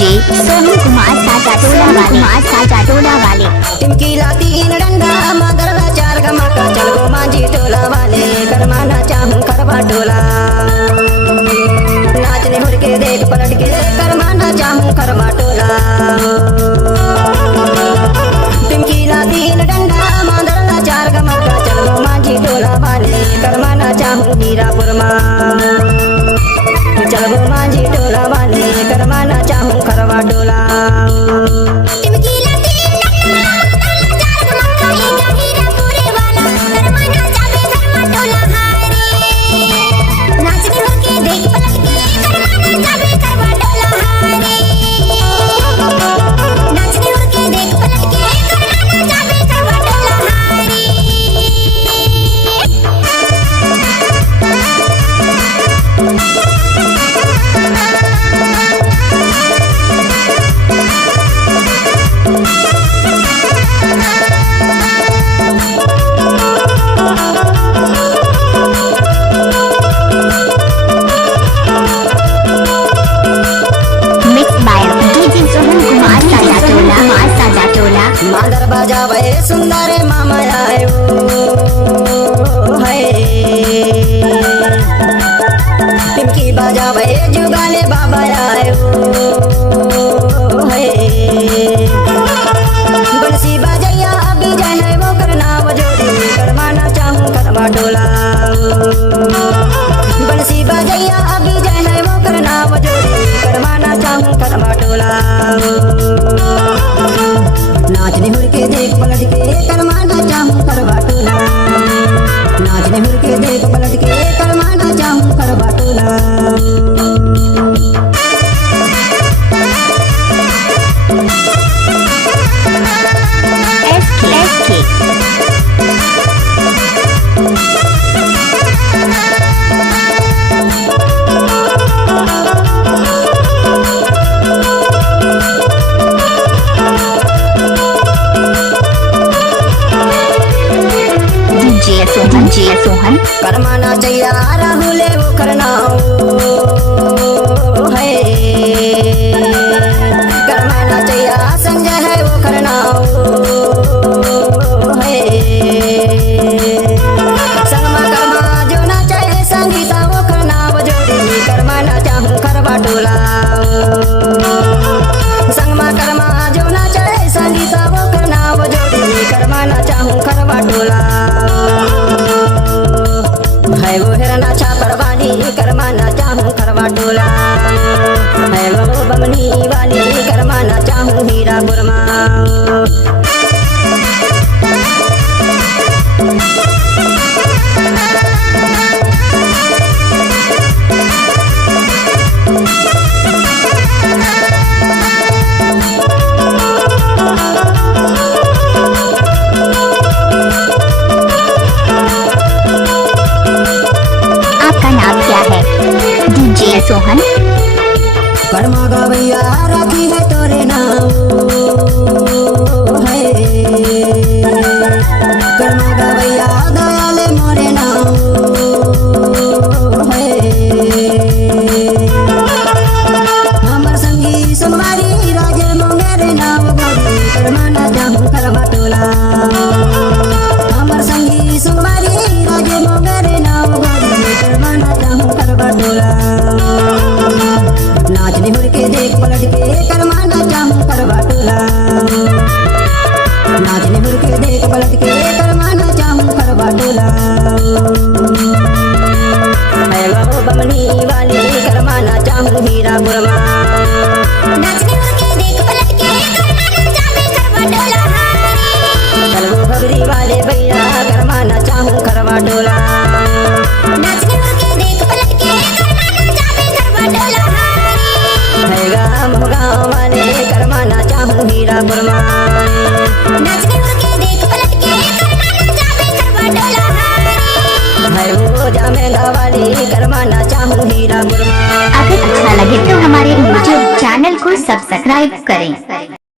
DJ Sonu Kumar साजा टोला वाले टिमकी लाती इन डंडा मदरला चार गमाका चल गो मांझी टोला वाले करमाना चाहूं करवा टोला नाचने हुर के देख पलट के करमाना चाहूं करवा टोला टिमकी लाती इन डंडा मदरला चार गमाका चल गो मांझी टोला वाले करमाना चाहूं हीरापुर मां चल गो मांझी टोला वाले करमाना चाहूं करवा टोला मादर बाजा भये सुंदर मामा आयो है टिमकी बाजा भये जुगाले बाबा आयो है बंसी बाजैया अभी जाए है वो करना वो जोड़ी करवाना चाहूं करवा टोला बंसी बाजैया अभी जाए है वो करना वो जोड़ी करवाना चाहूं करवा टोला नाचने हुर के देख पलट के करमाना चाहूं करवा टोला नाचने हुर के देख पलट के करमाना चाहूं करवा टोला सोहन करमाना चाहिए राहुले वो करना है करमाना चाहिए संजय है वो करना है संगमा कर्मा जो ना चाहे संगीता वो करना वो जोड़ी करमाना चाहूं करवा टोला संगमा कर्मा जो ना चाहे संगीता वो करना वो जोड़ी करमाना चाहूं करवा टोला है वो हिरना छापर वाली करमाना चाहूं करवा टोला है वो बमनी वाली करमाना चाहूं हीरापुर मां सोहन कर्मा गवैया राखी है तोरे नाम है कर्मा गवैया दयाले मोरे नाम है हमर संगी सुनवारी राजे मोंगेरे नाम गोरी करमाना चाहूं करवा टोला हमर संगी सुनवारी राजे मोंगेरे नाम गोरी करमाना चाहूं करवा टोला नाचने हुर के देख पलट के करमाना चाहूं करवा टोला नाचने हुर के देख पलट के करमाना चाहूं करवा टोला है वो बमनी वाली करमाना चाहूं हीरापुर मां नाचने हुर के देख पलट के करमाना चाहूं करवा टोला चल वो भगरी वाले भैया करमाना चाहूं करवा टोला नाचने हुर के देख पलट के करमाना चाहूं करवा टोला गाँव वाले करमाना चाहूं हीरापुर मां नाचने हुर के देख पलट के करमाना चाहूं करवा टोला है वो जामेंदा वाली करमाना चाहूं हीरापुर मां। अगर अच्छा लगे तो हमारे YouTube चैनल को सब्सक्राइब करें।